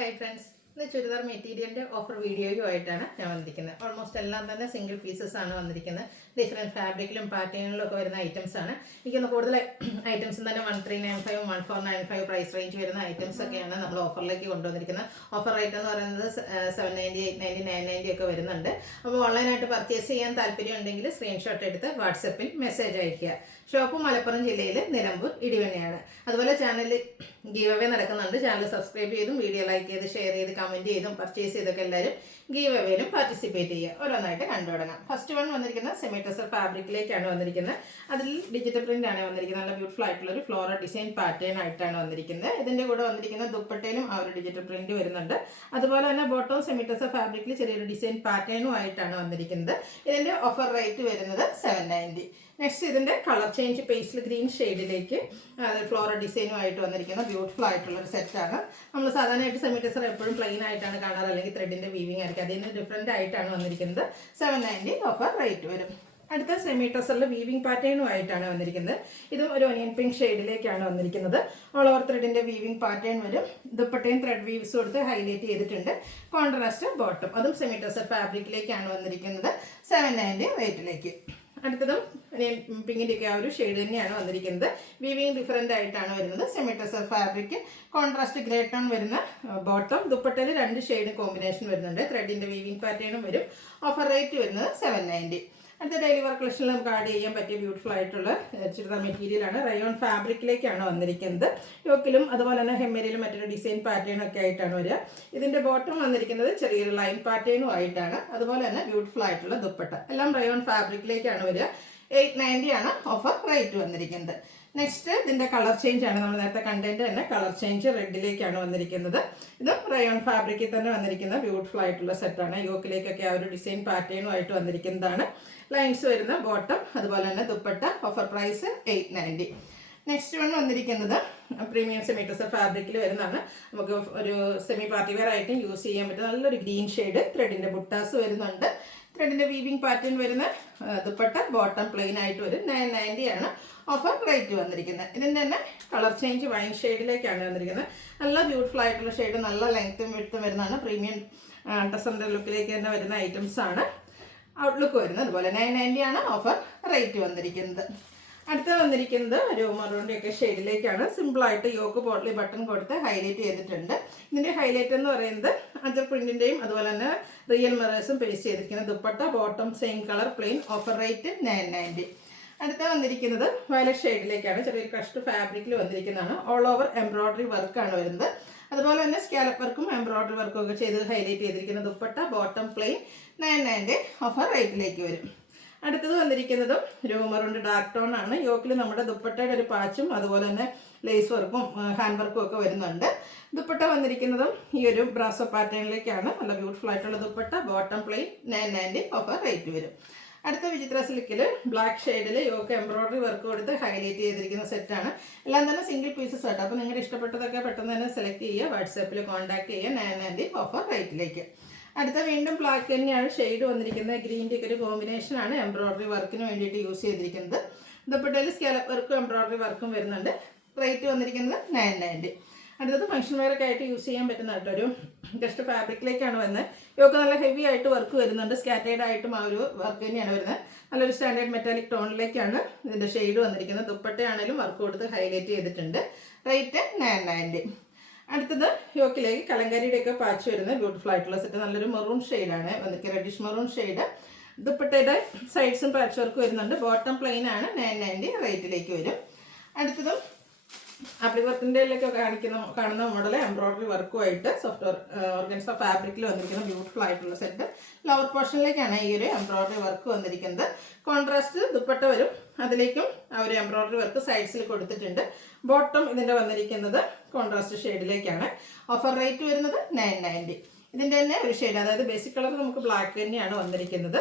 Hi friends, ഇന്ന് ചുരിദാർ മെറ്റീരിയലിൻ്റെ offer വീഡിയോയുമായിട്ടാണ് ഞാൻ വന്നിരിക്കുന്നത്. ഓൾമോസ്റ്റ് എല്ലാം തന്നെ സിംഗിൾ പീസസ് ആണ് വന്നിരിക്കുന്നത്. ഡിഫറെൻറ്റ് ഫാബ്രിക്കിലും പാറ്റേണിലും ഒക്കെ വരുന്ന ഐറ്റംസ് ആണ്. എനിക്കൊന്ന് കൂടുതൽ ഐറ്റംസും തന്നെ 1395 1495 പ്രൈസ് റേഞ്ച് വരുന്ന ഐറ്റംസ് ഒക്കെയാണ് നമ്മൾ ഓഫറിലേക്ക് കൊണ്ടുവന്നിരിക്കുന്നത്. ഓഫർ റേറ്റ് എന്ന് പറയുന്നത് 790, 890, 990 ഒക്കെ വരുന്നുണ്ട്. അപ്പോൾ ഓൺലൈനായിട്ട് പർച്ചേസ് ചെയ്യാൻ താല്പര്യം ഉണ്ടെങ്കിൽ സ്ക്രീൻഷോട്ട് എടുത്ത് വാട്സപ്പിൽ മെസ്സേജ് അയയ്ക്കുക. ഷോപ്പ് മലപ്പുറം ജില്ലയിൽ നിലമ്പൂർ ഇടിവണ്ണയാണ്. അതുപോലെ ചാനലിൽ ഗീവ് അവേ നടക്കുന്നുണ്ട്. ചാനൽ സബ്സ്ക്രൈബ് ചെയ്തും വീഡിയോ ലൈക്ക് ചെയ്ത് ഷെയർ ചെയ്ത് കമൻറ്റ് ചെയ്തും പർച്ചേസ് ചെയ്തൊക്കെ എല്ലാവരും ഗീവ് അവേയിലും പാർട്ടിസിപ്പേറ്റ് ചെയ്യുക. ഓരോന്നായിട്ട് കണ്ടു തുടങ്ങാം. ഫസ്റ്റ് വൺ വന്നിരിക്കുന്നത് സെമി ടെസർ ഫാബ്രിക്കിലേക്കാണ് വന്നിരിക്കുന്നത്. അതിൽ ഡിജിറ്റൽ പ്രിന്റ് ആണ് വന്നിരിക്കുന്നത്. നല്ല ബ്യൂട്ടിഫുൾ ആയിട്ടുള്ള ഒരു ഫ്ലോറൽ ഡിസൈൻ പാറ്റേൺ ആയിട്ടാണ് വന്നിരിക്കുന്നത്. ഇതിൻ്റെ കൂടെ വന്നിരിക്കുന്ന ദുപ്പട്ടയിലും ആ ഒരു ഡിജിറ്റൽ പ്രിന്റ് വരുന്നുണ്ട്. അതുപോലെ തന്നെ ബോട്ടം സെമി ടെസർ ഫാബ്രിക്കിൽ ചെറിയൊരു ഡിസൈൻ പാറ്റേണും ആയിട്ടാണ് വന്നിരിക്കുന്നത്. ഇതിൻ്റെ ഓഫർ റേറ്റ് വരുന്നത് 790. നെക്സ്റ്റ് ഇതിൻ്റെ കളർ ചേഞ്ച് പേസ്റ്റൽ ഗ്രീൻ ഷെയ്ഡിലേക്ക് ഫ്ലോറൽ ഡിസൈനുമായിട്ട് വന്നിരിക്കുന്ന ബ്യൂട്ടിഫുൾ ആയിട്ടുള്ള ഒരു സെറ്റാണ്. നമ്മൾ സാധാരണയായിട്ട് സെമി ടെസർ എപ്പോഴും പ്ലെയിൻ ആയിട്ടാണ് കാണാറ്, അല്ലെങ്കിൽ ത്രെഡിൻ്റെ വീവിങ് ആയിരിക്കും. അതിന് ഡിഫറെൻ്റ് ആയിട്ടാണ് വന്നിരിക്കുന്നത്. 790 ഓഫർ റേറ്റ് വരും. അടുത്ത സെമി ടെസറിൽ വീവിങ് പാറ്റേണുമായിട്ടാണ് വന്നിരിക്കുന്നത്. ഇതും ഒരു ഒനിയൻ പിങ്ക് ഷെയ്ഡിലേക്കാണ് വന്നിരിക്കുന്നത്. ഓൾ ഓവർ ത്രെഡിൻ്റെ വീവിങ് പാറ്റേൺ വരും. ദുപ്പട്ടയും ത്രെഡ് വീവ്സ് കൊടുത്ത് ഹൈലൈറ്റ് ചെയ്തിട്ടുണ്ട്. കോൺട്രാസ്റ്റ് ബോട്ടം, അതും സെമി ടെസർ ഫാബ്രിക്കിലേക്കാണ് വന്നിരിക്കുന്നത്. 790 റേറ്റിലേക്ക്. അടുത്തതും പിങ്കിൻ്റെ ഒക്കെ ആ ഒരു ഷെയ്ഡ് തന്നെയാണ് വന്നിരിക്കുന്നത്. വീവിങ് ഡിഫറെൻ്റ് ആയിട്ടാണ് വരുന്നത്. Semi tussar fabric, contrast grey tone വരുന്ന ബോട്ടം, ദുപ്പട്ടയിൽ 2 ഷെയ്ഡ് കോമ്പിനേഷൻ വരുന്നുണ്ട്. ത്രെഡിൻ്റെ വീവിങ് പാറ്റേണും വരും. ഓഫർ റേറ്റ് വരുന്നത് 790. അടുത്ത ഡെയിലി വർക്ക് കളക്ഷനിൽ നമുക്ക് ആഡ് ചെയ്യാൻ പറ്റിയ ബ്യൂട്ടിഫുൾ ആയിട്ടുള്ള ചുരിദാർ മെറ്റീരിയലാണ്. റയോൺ ഫാബ്രിക്കിലേക്കാണ് വന്നിരിക്കുന്നത്. യോക്കിലും അതുപോലെ തന്നെ ഹെമ്മേരിയിലും മറ്റൊരു ഡിസൈൻ പാറ്റേൺ ഒക്കെ ആയിട്ടാണ് വരിക. ഇതിൻ്റെ ബോട്ടം വന്നിരിക്കുന്നത് ചെറിയൊരു ലൈൻ പാറ്റേണും ആയിട്ടാണ്. അതുപോലെ തന്നെ ബ്യൂട്ടിഫുൾ ആയിട്ടുള്ള ദുപ്പട്ട, എല്ലാം റയോൺ ഫാബ്രിക്കിലേക്കാണ് വരിക. 890 ആണ് ഓഫർ റേറ്റ് വന്നിരിക്കുന്നത്. നെക്സ്റ്റ് ഇതിൻ്റെ കളർ ചേഞ്ച് ആണ്. നമ്മൾ നേരത്തെ കണ്ടതിൻ്റെ തന്നെ കളർ ചേഞ്ച് റെഡിലേക്കാണ് വന്നിരിക്കുന്നത്. ഇത് റയോൺ ഫാബ്രിക്കിൽ തന്നെ വന്നിരിക്കുന്ന ബ്യൂട്ടിഫുൾ ആയിട്ടുള്ള സെറ്റാണ്. യോക്കിലേക്കൊക്കെ ആ ഒരു ഡിസൈൻ പാറ്റേണുമായിട്ട് വന്നിരിക്കുന്നതാണ്. ലൈൻസ് വരുന്ന ബോട്ടം, അതുപോലെ തന്നെ dupatta. Offer price 890. Next one വന്നിരിക്കുന്നത് പ്രീമിയം സെമി ടെസർ ഫാബ്രിക്കിൽ വരുന്നതാണ്. നമുക്ക് ഒരു സെമി പാർട്ടി വെയർ ആയിട്ട് യൂസ് ചെയ്യാൻ പറ്റുന്ന നല്ലൊരു ഗ്രീൻ ഷെയ്ഡ്. ത്രെഡിൻ്റെ ബുട്ടാസ് വരുന്നുണ്ട്. ത്രെഡിൻ്റെ വീവിങ് പാറ്റേൺ വരുന്ന ദുപ്പട്ട, ബോട്ടം പ്ലെയിൻ ആയിട്ട് വരും. 990 ആണ് ഓഫർ റേറ്റ് വന്നിരിക്കുന്നത്. ഇതിൻ്റെ തന്നെ കളർ ചേഞ്ച് വൈൻ ഷെയ്ഡിലേക്കാണ് വന്നിരിക്കുന്നത്. നല്ല ബ്യൂട്ടിഫുൾ ആയിട്ടുള്ള ഷെയ്ഡ്, നല്ല ലെങ്ത്തും വിഡ്ത്തും വരുന്നതാണ്. പ്രീമിയം ടെസറിൻ്റെ ലുക്കിലേക്ക് തന്നെ വരുന്ന ഐറ്റംസ് ആണ്. ഔട്ട്ലുക്ക് വരുന്നത് അതുപോലെ 990 ആണ് ഓഫർ റേറ്റ് വന്നിരിക്കുന്നത്. അടുത്ത വന്നിരിക്കുന്നത് ഒരു മറൂണിൻ്റെ ഒക്കെ ഷെയ്ഡിലേക്കാണ്. സിമ്പിളായിട്ട് യോക്ക് പോട്ട്ലി ബട്ടൺ കൊടുത്ത് ഹൈലൈറ്റ് ചെയ്തിട്ടുണ്ട്. ഇതിൻ്റെ ഹൈലൈറ്റ് എന്ന് പറയുന്നത് അജർ പ്രിൻറ്റിൻ്റെയും അതുപോലെ തന്നെ റിയൽ മിറേഴ്സും പേസ്റ്റ് ചെയ്തിരിക്കുന്നത്. Dupatta, bottom same colour plain. Offer rate 990. അടുത്ത വന്നിരിക്കുന്നത് വയലറ്റ് ഷെയ്ഡിലേക്കാണ്. ചെറിയൊരു കഷ്ട് ഫാബ്രിക്കിൽ വന്നിരിക്കുന്നതാണ്. ഓൾ ഓവർ എംബ്രോയ്ഡറി വർക്കാണ് വരുന്നത്. അതുപോലെ തന്നെ സ്കാലപ്പ് വർക്കും എംബ്രോയ്ഡറി വർക്കും ഒക്കെ ചെയ്ത് ഹൈലൈറ്റ് ചെയ്തിരിക്കുന്ന ദുപ്പട്ട, ബോട്ടം പ്ലെയിൻ. 990 ഓഫർ റേറ്റിലേക്ക് വരും. അടുത്തത് വന്നിരിക്കുന്നതും രോമറുണ്ട് ഡാർക്ക് ടോൺ ആണ്. യോക്കിൽ നമ്മുടെ ദുപ്പട്ടയുടെ ഒരു പാച്ചും അതുപോലെ തന്നെ ലേസ് വർക്കും ഹാൻഡ് വർക്കും ഒക്കെ വരുന്നുണ്ട്. ദുപ്പട്ട വന്നിരിക്കുന്നതും ഈ ഒരു ബ്രാസോ പാറ്റേണിലേക്കാണ്. നല്ല ബ്യൂട്ടിഫുൾ ആയിട്ടുള്ള dupatta, bottom plain. 990 offer rate വരും. അടുത്ത വിചിത്ര സിൽക്കിൽ ബ്ലാക്ക് ഷെയ്ഡിൽ യോക്ക് എംബ്രോയ്ഡറി വർക്ക് കൊടുത്ത് ഹൈലൈറ്റ് ചെയ്തിരിക്കുന്ന സെറ്റാണ്. എല്ലാം തന്നെ സിംഗിൾ പീസസ് ആയിട്ട്. അപ്പോൾ നിങ്ങളുടെ ഇഷ്ടപ്പെട്ടതൊക്കെ പെട്ടെന്ന് തന്നെ സെലക്ട് ചെയ്യുക. വാട്സാപ്പിൽ കോൺടാക്ട് ചെയ്യുക. 990 ഓഫർ റേറ്റിലേക്ക്. അടുത്ത വീണ്ടും ബ്ലാക്ക് തന്നെയാണ് ഷെയ്ഡ് വന്നിരിക്കുന്നത്. ഗ്രീൻ്റെ ഒക്കെ ഒരു കോമ്പിനേഷനാണ് എംബ്രോയ്ഡറി വർക്കിന് വേണ്ടിയിട്ട് യൂസ് ചെയ്തിരിക്കുന്നത്. ദുപ്പട്ടയിൽ സ്കാലപ്പ് വർക്കും എംബ്രോയ്ഡറി വർക്കും വരുന്നുണ്ട്. റേറ്റ് വന്നിരിക്കുന്നത് 990. അടുത്തത് ഫംഗ്ഷൻ വെയറൊക്കെ ആയിട്ട് യൂസ് ചെയ്യാൻ പറ്റുന്ന കേട്ടോ ഒരു ജസ്റ്റ് ഫാബ്രിക്കിലേക്കാണ് വരുന്നത്. ഇതൊക്കെ നല്ല ഹെവി ആയിട്ട് വർക്ക് വരുന്നുണ്ട്. സ്കാറ്റേഡ് ആയിട്ടും ആ ഒരു വർക്ക് തന്നെയാണ് വരുന്നത്. നല്ലൊരു സ്റ്റാൻഡേർഡ് മെറ്റാലിക് ടോണിലേക്കാണ് ഇതിൻ്റെ ഷെയ്ഡ് വന്നിരിക്കുന്നത്. ദുപ്പട്ടയാണെങ്കിലും വർക്ക് കൊടുത്ത് ഹൈലൈറ്റ് ചെയ്തിട്ടുണ്ട്. റേറ്റ് 990. അടുത്തത് യോക്കിലേക്ക് കലങ്കാരിയുടെയൊക്കെ പാച്ച് വരുന്ന ബ്യൂട്ടിഫുൾ ആയിട്ടുള്ള സെറ്റ്. നല്ലൊരു മെറൂൺ ഷെയ്ഡാണ് വന്നിരിക്കുന്നത്, റെഡിഷ് മെറൂൺ ഷെയ്ഡ്. ദുപ്പട്ടയുടെ സൈഡ്സും പാച്ച് വർക്ക് വരുന്നുണ്ട്. ബോട്ടം പ്ലെയിൻ ആണ്. 990 റേറ്റിലേക്ക് വരും. അടുത്തതും ആപ്ലി വർക്കിൻ്റെ കാണുന്ന മോഡൽ എംബ്രോയ്ഡറി വർക്കുമായിട്ട് സോഫ്റ്റ് ഓർഗൻസ ഫാബ്രിക്കിൽ വന്നിരിക്കുന്ന ബ്യൂട്ടിഫുൾ ആയിട്ടുള്ള സെറ്റ്. ലോവർ പോർഷനിലേക്കാണ് ഈ ഒരു എംബ്രോയ്ഡറി വർക്ക് വന്നിരിക്കുന്നത്. കോൺട്രാസ്റ്റ് ദുപ്പട്ട വരും. അതിലേക്കും ആ ഒരു എംബ്രോയ്ഡറി വർക്ക് സൈഡ്സിൽ കൊടുത്തിട്ടുണ്ട്. ബോട്ടം ഇതിൻ്റെ വന്നിരിക്കുന്നത് കോൺട്രാസ്റ്റ് ഷെയ്ഡിലേക്കാണ്. ഓഫർ റേറ്റ് വരുന്നത് 990. ഇതിൻ്റെ തന്നെ ഒരു ഷെയ്ഡ്, അതായത് ബേസിക് കളർ നമുക്ക് ബ്ലാക്ക് തന്നെയാണ് വന്നിരിക്കുന്നത്.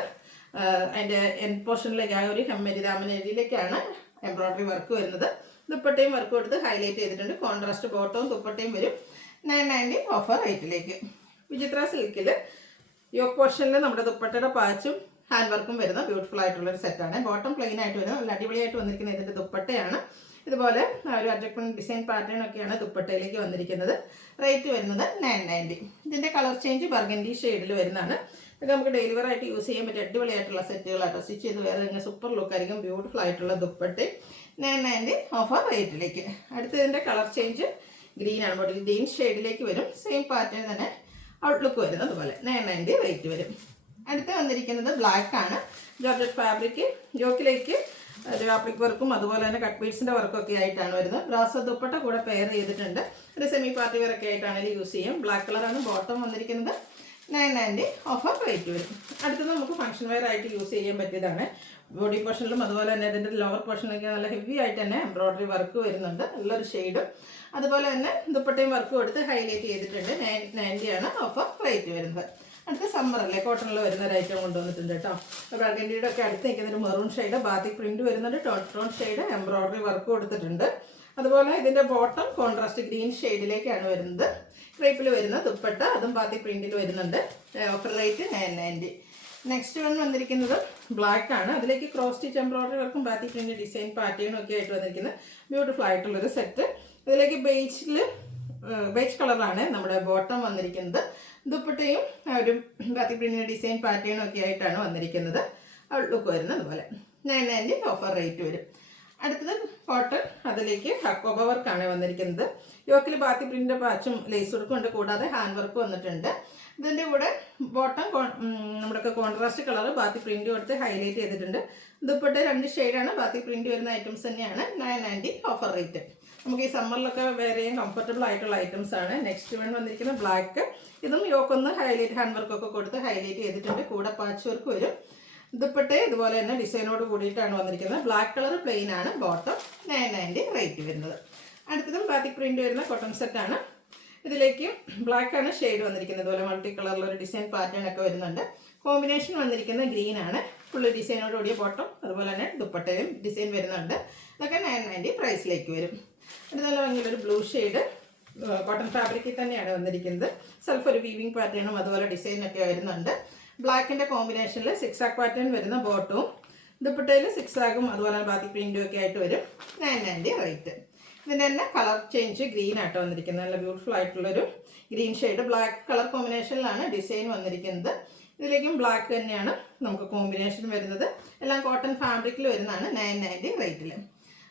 അതിൻ്റെ എൻഡ് പോർഷനിലേക്ക് ആ ഒരു ഹെമ്മരി രാമനേരിയിലേക്കാണ് എംബ്രോയ്ഡറി വർക്ക് വരുന്നത്. ദുപ്പട്ടയും വർക്ക് കൊടുത്ത് ഹൈലൈറ്റ് ചെയ്തിട്ടുണ്ട്. കോൺട്രാസ്റ്റ് ബോട്ടവും ദുപ്പട്ടയും വരും. 990 ഓഫർ റേറ്റിലേക്ക്. വിചിത്ര സിൽക്കിൽ യോക്ക് പോർഷനിൽ നമ്മുടെ ദുപ്പട്ടയുടെ പാച്ചും ഹാൻഡ് വർക്കും വരുന്ന ബ്യൂട്ടിഫുൾ ആയിട്ടുള്ളൊരു സെറ്റാണ്. ബോട്ടം പ്ലെയിൻ ആയിട്ട് വരുന്നത്. നല്ല അടിപൊളിയായിട്ട് വന്നിരിക്കുന്ന ഇതിൻ്റെ ദുപ്പട്ടയാണ്. ഇതുപോലെ ഒരു അജക്ഷൻ ഡിസൈൻ പാറ്റേൺ ഒക്കെയാണ് ദുപ്പട്ടയിലേക്ക് വന്നിരിക്കുന്നത്. റേറ്റ് വരുന്നത് 990. ഇതിൻ്റെ കളർ ചേഞ്ച് ബർഗൻഡി ഷെയ്ഡിൽ വരുന്നതാണ്. ഇതൊക്കെ നമുക്ക് ഡെയിലി വെയർ ആയിട്ട് യൂസ് ചെയ്യാൻ പറ്റിയ അടിപൊളിയായിട്ടുള്ള സെറ്റുകളാട്ടോ. സ്റ്റിച്ച് ചെയ്ത് വേറെ തന്നെ സൂപ്പർ ലുക്കായിരിക്കും. ബ്യൂട്ടിഫുൾ ആയിട്ടുള്ള ദുപ്പട്ടി 990 ഓഫർ റേറ്റിലേക്ക്. അടുത്തതിൻ്റെ കളർ ചേഞ്ച് ഗ്രീൻ ആണ്. ബോട്ടിൽ ഗ്രീൻ ഷെയ്ഡിലേക്ക് വരും. സെയിം പാറ്റേൺ തന്നെ ഔട്ട്ലുക്ക് വരുന്നത് അതുപോലെ 990 റേറ്റ് വരും. അടുത്ത് വന്നിരിക്കുന്നത് ബ്ലാക്ക് ആണ്. ജോർജറ്റ് ഫാബ്രിക് യോക്കിലേക്ക് ഒരു ആപ്ലിക് വർക്കും അതുപോലെ തന്നെ കട്ട് ബീഡ്സിൻ്റെ വർക്കും ഒക്കെ ആയിട്ടാണ് വരുന്നത്. ബ്രാസോ ദുപ്പട്ട കൂടെ പെയർ ചെയ്തിട്ടുണ്ട്. ഒരു സെമി പാർട്ടി വെയർ ഒക്കെ ആയിട്ടാണെങ്കിൽ യൂസ് ചെയ്യും. ബ്ലാക്ക് കളറാണ് ബോട്ടം വന്നിരിക്കുന്നത്. 990 ഓഫർ റേറ്റ് വരും. അടുത്തത് നമുക്ക് ഫംഗ്ഷൻ വെയർ ആയിട്ട് യൂസ് ചെയ്യാൻ പറ്റിയതാണ്. ബോഡി പോർഷനിലും അതുപോലെ തന്നെ ഇതിൻ്റെ ലോവർ പോർഷനിലൊക്കെ നല്ല ഹെവി ആയിട്ട് തന്നെ എംബ്രോയ്ഡറി വർക്ക് വരുന്നുണ്ട്. നല്ലൊരു ഷെയ്ഡും അതുപോലെ തന്നെ ദുപ്പട്ടയും വർക്കും എടുത്ത് ഹൈലൈറ്റ് ചെയ്തിട്ടുണ്ട്. 990 ആണ് ഓഫർ റേറ്റ് വരുന്നത്. അടുത്ത സമ്മറല്ലേ കോട്ടണിൽ വരുന്ന ഒരു ഐറ്റം കൊണ്ടുവന്നിട്ടുണ്ട് കേട്ടോ. ബർഗൻഡിയുടെ ഒക്കെ അടുത്ത് നിൽക്കുന്ന ഒരു മെറൂൺ ഷെയ്ഡ് ബാത്തിക് പ്രിന്റ് വരുന്നുണ്ട്. ടോൺ ഷെയ്ഡ് എംബ്രോയ്ഡറി വർക്ക് കൊടുത്തിട്ടുണ്ട്. അതുപോലെ ഇതിൻ്റെ ബോട്ടം കോൺട്രാസ്റ്റ് ഗ്രീൻ ഷെയ്ഡിലേക്കാണ് വരുന്നത്. ക്രേപ്പിൽ വരുന്ന ദുപ്പട്ട അതും ബാത്തിക് പ്രിന്റിൽ വരുന്നുണ്ട്. Offer rate 990. നെക്സ്റ്റ് വൺ വന്നിരിക്കുന്നത് ബ്ലാക്ക് ആണ്. അതിലേക്ക് ക്രോസ് സ്റ്റിച്ച് എംബ്രോയ്ഡറി വർക്കും ബാത്തിക് പ്രിന്റ് ഡിസൈൻ പാറ്റേണും ഒക്കെ ആയിട്ട് വന്നിരിക്കുന്നത് ബ്യൂട്ടിഫുൾ ആയിട്ടുള്ളൊരു സെറ്റ്. ഇതിലേക്ക് ബേജ് കളറാണ് നമ്മുടെ ബോട്ടം വന്നിരിക്കുന്നത്. ദുപ്പട്ടയും ഒരു ബാത്തിക് പ്രിന്റ് ഡിസൈൻ പാറ്റേണും ഒക്കെ ആയിട്ടാണ് വന്നിരിക്കുന്നത്. ലുക്ക് വരുന്നത് അതുപോലെ 990 ഓഫർ റേറ്റ് വരും. അടുത്തത് കോട്ടൺ. അതിലേക്ക് ഹക്കോബ വർക്കാണ് വന്നിരിക്കുന്നത്. യോക്കിൽ ബാത്തിക് പ്രിന്റിൻ്റെ പാച്ചും ലേസ് വർക്കും ഉണ്ട്. കൂടാതെ ഹാൻഡ് വർക്ക് വന്നിട്ടുണ്ട്. ഇതിൻ്റെ കൂടെ ബോട്ടം നമ്മുടെ കോൺട്രാസ്റ്റ് കളർ ബാത്തിക് പ്രിന്റ് കൊടുത്ത് ഹൈലൈറ്റ് ചെയ്തിട്ടുണ്ട്. ദുപ്പട്ട 2 ഷെയ്ഡാണ്. ബാത്തിക് പ്രിന്റ് വരുന്ന ഐറ്റംസ് തന്നെയാണ്. 990 ഓഫർ റേറ്റ്. നമുക്ക് ഈ സമ്മറിലൊക്കെ വെയർ ചെയ്യാൻ കംഫർട്ടബിൾ ആയിട്ടുള്ള ഐറ്റംസ് ആണ്. നെക്സ്റ്റ് വൺ വന്നിരിക്കുന്ന ബ്ലാക്ക്. ഇതും യോക്കൊന്ന് ഹൈലൈറ്റ് ഹാൻഡ് വർക്കൊക്കെ കൊടുത്ത് ഹൈലൈറ്റ് ചെയ്തിട്ടുണ്ട്. കൂടെ പാച്ച് വർക്ക് വരും. ദുപ്പട്ട ഇതുപോലെ തന്നെ ഡിസൈനോട് കൂടിയിട്ടാണ് വന്നിരിക്കുന്നത്. ബ്ലാക്ക് കളർ പ്ലെയിൻ ആണ്. ബോട്ടം 990 റേറ്റ് വരുന്നത്. അടുത്തതും ബാത്തിക് പ്രിന്റ് വരുന്ന കോട്ടൺ സെറ്റാണ്. ഇതിലേക്ക് ബ്ലാക്ക് ആണ് ഷെയ്ഡ് വന്നിരിക്കുന്നത്. ഇതുപോലെ മൾട്ടി കളറിലൊരു ഡിസൈൻ പാറ്റേൺ ഒക്കെ വരുന്നുണ്ട്. കോമ്പിനേഷൻ വന്നിരിക്കുന്നത് ഗ്രീൻ ആണ്. ഫുള്ള് ഡിസൈനോട് കൂടിയ ബോട്ടം അതുപോലെ തന്നെ ദുപ്പട്ടയും ഡിസൈൻ വരുന്നുണ്ട്. ഇതൊക്കെ 990 പ്രൈസിലേക്ക് വരും. ഇത് നല്ല ഭംഗിയുള്ളൊരു ബ്ലൂ ഷെയ്ഡ് കോട്ടൺ ഫാബ്രിക്കിൽ തന്നെയാണ് വന്നിരിക്കുന്നത്. സെൽഫ് ഒരു വീവിങ് പാറ്റേണും അതുപോലെ ഡിസൈനൊക്കെ വരുന്നുണ്ട്. ബ്ലാക്കിൻ്റെ കോമ്പിനേഷനിൽ 6 ആഗ് പാറ്റേൺ വരുന്ന ബോട്ടവും ദുപ്പട്ടയിൽ 6 ആഗും അതുപോലെ ബാത്തിക് പ്രിന്റും ഒക്കെ ആയിട്ട് വരും. 990 റേറ്റ്. ഇതിൻ്റെ തന്നെ കളർ ചേഞ്ച് ഗ്രീൻ ആയിട്ട് വന്നിരിക്കുന്നത്. നല്ല ബ്യൂട്ടിഫുൾ ആയിട്ടുള്ളൊരു ഗ്രീൻ ഷെയ്ഡ് ബ്ലാക്ക് കളർ കോമ്പിനേഷനിലാണ് ഡിസൈൻ വന്നിരിക്കുന്നത്. ഇതിലേക്കും ബ്ലാക്ക് തന്നെയാണ് നമുക്ക് കോമ്പിനേഷൻ വരുന്നത്. എല്ലാം കോട്ടൺ ഫാബ്രിക്കിൽ വരുന്നതാണ്. 990 റേറ്റിൽ.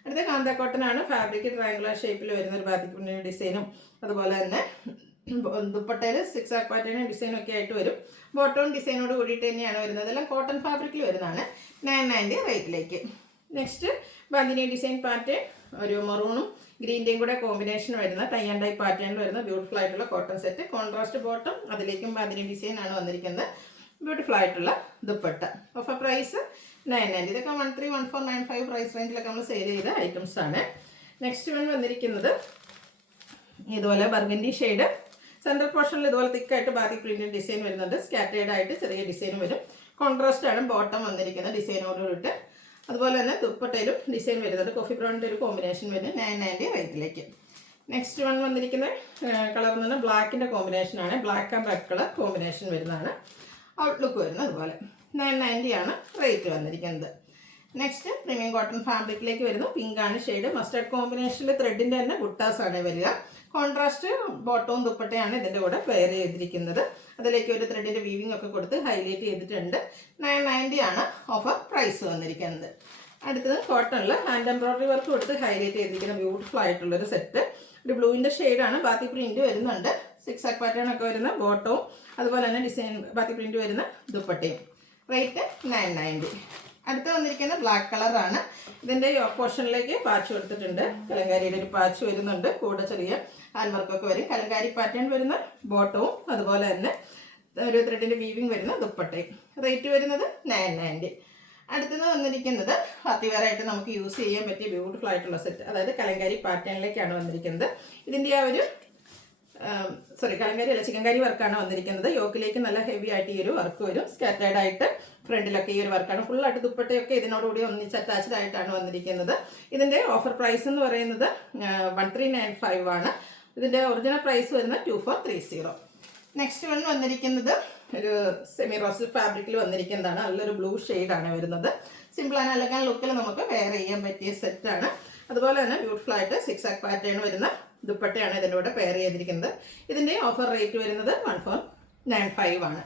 അടുത്ത കാന്ത കോട്ടൺ ആണ്. ഫാബ്രിക് ട്രയാങ്കുലർ ഷേപ്പിൽ വരുന്ന ഒരു ബാത്തിക് പ്രിന്റ് ഡിസൈനും അതുപോലെ തന്നെ ദുപ്പട്ടയിൽ 6 ആഗ് പാറ്റേണും ഡിസൈനും ഒക്കെ ആയിട്ട് വരും. ബോട്ടവും ഡിസൈനോട് കൂടിയിട്ട് തന്നെയാണ് വരുന്നത്. എല്ലാം കോട്ടൺ ഫാബ്രിക്കിൽ വരുന്നതാണ്. 990 റേറ്റിലേക്ക്. നെക്സ്റ്റ് ബാന്തിനി ഡിസൈൻ പാറ്റേൺ ഒരു മെറൂണും ഗ്രീൻ്റെയും കൂടെ കോമ്പിനേഷൻ വരുന്ന ടൈ ആൻഡ് ഡൈ പാറ്റേണിൽ വരുന്ന ബ്യൂട്ടിഫുൾ ആയിട്ടുള്ള കോട്ടൺ സെറ്റ്. കോൺട്രാസ്റ്റ് ബോട്ടം അതിലേക്കും ബാന്തിനി ഡിസൈൻ ആണ് വന്നിരിക്കുന്നത്. ബ്യൂട്ടിഫുൾ ആയിട്ടുള്ള ദുപ്പട്ട. Offer price 990. ഇതൊക്കെ 131495 പ്രൈസ് റേഞ്ചിലൊക്കെ നമ്മൾ സെയിൽ ചെയ്ത ഐറ്റംസ് ആണ്. നെക്സ്റ്റ് വൺ വന്നിരിക്കുന്നത് ഇതുപോലെ ബർഗൻഡി ഷെയ്ഡ്. സെൻട്രൽ പോർഷനിൽ ഇതുപോലെ തിക്കായിട്ട് ബാത്തിക് പ്രിന്റിൻ്റെ ഡിസൈൻ വരുന്നുണ്ട്. സ്കാറ്റേഡ് ആയിട്ട് ചെറിയ ഡിസൈനും വരും. കോൺട്രാസ്റ്റ് ആണ് ബോട്ടം വന്നിരിക്കുന്നത് ഡിസൈനോട് കൂടിയിട്ട്. അതുപോലെ തന്നെ ദുപ്പട്ടയിലും ഡിസൈൻ വരുന്നുണ്ട്. കോഫി ബ്രൗണിൻ്റെ ഒരു കോമ്പിനേഷൻ വരുന്നത്. 990 റേറ്റിലേക്ക്. നെക്സ്റ്റ് വൺ വന്നിരിക്കുന്ന കളർ എന്ന് പറഞ്ഞാൽ ബ്ലാക്കിൻ്റെ കോമ്പിനേഷനാണ്. Black and red colour combination വരുന്നതാണ്. ഔട്ട്ലുക്ക് വരുന്നത് അതുപോലെ 990 ആണ് റേറ്റ് വന്നിരിക്കുന്നത്. നെക്സ്റ്റ് പ്രീമിയം കോട്ടൺ ഫാബ്രിക്കിലേക്ക് വരുന്നു. പിങ്ക് ആണ് ഷെയ്ഡ്. മസ്റ്റർഡ് കോമ്പിനേഷനിൽ ത്രെഡിൻ്റെ തന്നെ ബുട്ടാസ് ആണ് വരിക. കോൺട്രാസ്റ്റ് ബോട്ടവും ദുപ്പട്ടയാണ് ഇതിൻ്റെ കൂടെ വെയർ ചെയ്തിരിക്കുന്നത്. അതിലേക്ക് ഒരു ത്രെഡിൻ്റെ വീവിംഗ് ഒക്കെ കൊടുത്ത് ഹൈലൈറ്റ് ചെയ്തിട്ടുണ്ട്. 990 ആണ് ഓഫർ പ്രൈസ് വന്നിരിക്കുന്നത്. അടുത്തത് കോട്ടണിൽ ഹാൻഡ് എംബ്രോയ്ഡറി വർക്ക് കൊടുത്ത് ഹൈലൈറ്റ് ചെയ്തിരിക്കുന്ന ബ്യൂട്ടിഫുൾ ആയിട്ടുള്ളൊരു സെറ്റ്. ഒരു ബ്ലൂവിൻ്റെ ഷെയ്ഡാണ്. ബാത്തിക് പ്രിന്റ് വരുന്നുണ്ട്. 6 ആഗ് പാറ്റേൺ ഒക്കെ വരുന്ന ബോട്ടവും അതുപോലെ തന്നെ ഡിസൈൻ ബാത്തിക് പ്രിന്റ് വരുന്ന ദുപ്പട്ടയും. റേറ്റ് 990. അടുത്ത് വന്നിരിക്കുന്ന ബ്ലാക്ക് കളറാണ്. ഇതിൻ്റെ പോർഷനിലേക്ക് പാച്ച് കൊടുത്തിട്ടുണ്ട്. കലങ്കാരിയുടെ ഒരു പാച്ച് വരുന്നുണ്ട്. കൂടെ ചെറിയ ഹാൻഡ് വർക്കൊക്കെ വരും. കലങ്കാരി പാറ്റേൺ വരുന്ന ബോട്ടവും അതുപോലെ തന്നെ ഒരു ത്രെഡിൻ്റെ വീവിങ് വരുന്ന ദുപ്പട്ടയും. റേറ്റ് വരുന്നത് 990. അടുത്തത് വന്നിരിക്കുന്നത് പാർട്ടി വെയർ ആയിട്ട് നമുക്ക് യൂസ് ചെയ്യാൻ പറ്റിയ ബ്യൂട്ടിഫുൾ ആയിട്ടുള്ള സെറ്റ്. അതായത് കലങ്കാരി പാറ്റേണിലേക്കാണ് വന്നിരിക്കുന്നത്. ഇതിൻ്റെ ആ ഒരു കലങ്കാരി അല്ല ചിക്കൻകാരി വർക്കാണ് വന്നിരിക്കുന്നത്. യോക്കിലേക്ക് നല്ല ഹെവി ആയിട്ട് ഈ ഒരു വർക്ക് വരും. സ്കാറ്റേഡ് ആയിട്ട് ഫ്രണ്ടിലൊക്കെ ഈ ഒരു വർക്കാണ്. ഫുള്ളായിട്ട് ദുപ്പട്ടയൊക്കെ ഇതിനോടുകൂടി ഒന്നിച്ച് അറ്റാച്ച്ഡ് ആയിട്ടാണ് വന്നിരിക്കുന്നത്. ഇതിൻ്റെ ഓഫർ പ്രൈസ് എന്ന് പറയുന്നത് 1395 ആണ്. ഇതിൻ്റെ ഒറിജിനൽ പ്രൈസ് വരുന്നത് 2430. നെക്സ്റ്റ് വൺ വന്നിരിക്കുന്നത് ഒരു സെമി റോസ് ഫാബ്രിക്കിൽ വന്നിരിക്കുന്നതാണ്. നല്ലൊരു ബ്ലൂ ഷെയ്ഡാണ് വരുന്നത്. സിമ്പിൾ ആൻഡ് എലഗന്റ് ലുക്കിൽ നമുക്ക് വെയർ ചെയ്യാൻ പറ്റിയ സെറ്റാണ്. അതുപോലെ തന്നെ ബ്യൂട്ടിഫുൾ ആയിട്ട് 6 പാറ്റേൺ വരുന്ന ദുപ്പട്ടയാണ് ഇതിൻ്റെ കൂടെ പെയർ ചെയ്തിരിക്കുന്നത്. ഇതിൻ്റെ ഓഫർ റേറ്റ് വരുന്നത് 1495 ആണ്.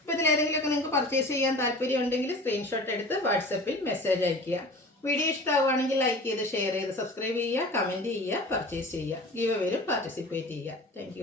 അപ്പോൾ ഇതിലേതെങ്കിലുമൊക്കെ നിങ്ങൾക്ക് പർച്ചേസ് ചെയ്യാൻ താല്പര്യം ഉണ്ടെങ്കിൽ സ്ക്രീൻഷോട്ട് എടുത്ത് വാട്സപ്പിൽ മെസ്സേജ് അയയ്ക്കുക. വീഡിയോ ഇഷ്ടമാവുകയാണെങ്കിൽ ലൈക്ക് ചെയ്ത് ഷെയർ ചെയ്ത് സബ്സ്ക്രൈബ് ചെയ്യുക, കമൻറ്റ് ചെയ്യുക, പർച്ചേസ് ചെയ്യുക, ഗീവ് അവേയിലും പാർട്ടിസിപ്പേറ്റ് ചെയ്യുക. താങ്ക്